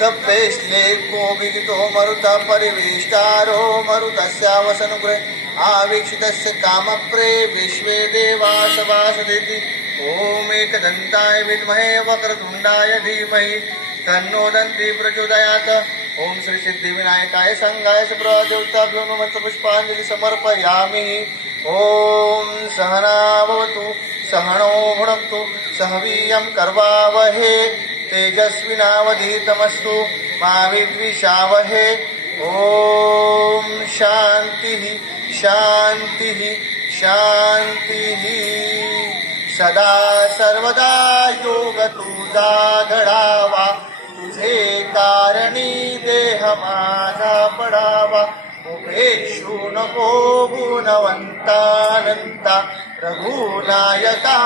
तप्पेश्ले कोविगितो मरुता परिवेष्टारो मरुतस्यावसनुग्रहे आवीक्षितस्य कामप्रे विश्वे देवास वासदेति। ॐ एकदन्ताय विद्महे वक्रतुण्डाय धीमहि तन्नो दन्ती प्रचोदयात्। ॐ श्री सिद्धिविनायकाय संगाय सुप्रदेवताभ्यो नमः पुष्पाञ्जलि समर्पयामि। ॐ सहना भवतु सहनो भुनक्तु सह वीर्यं कर्वावहे तेजस्विनावधीतमस्तु मा विद्विषावहे। ॐ शान्तिः शान्तिः शान्तिः। सदा सर्वदा योग तुझा घडावा तुझे कारणी देह माझा पडावा। उपेक्षू नको गुणवंतानंता रघुनायका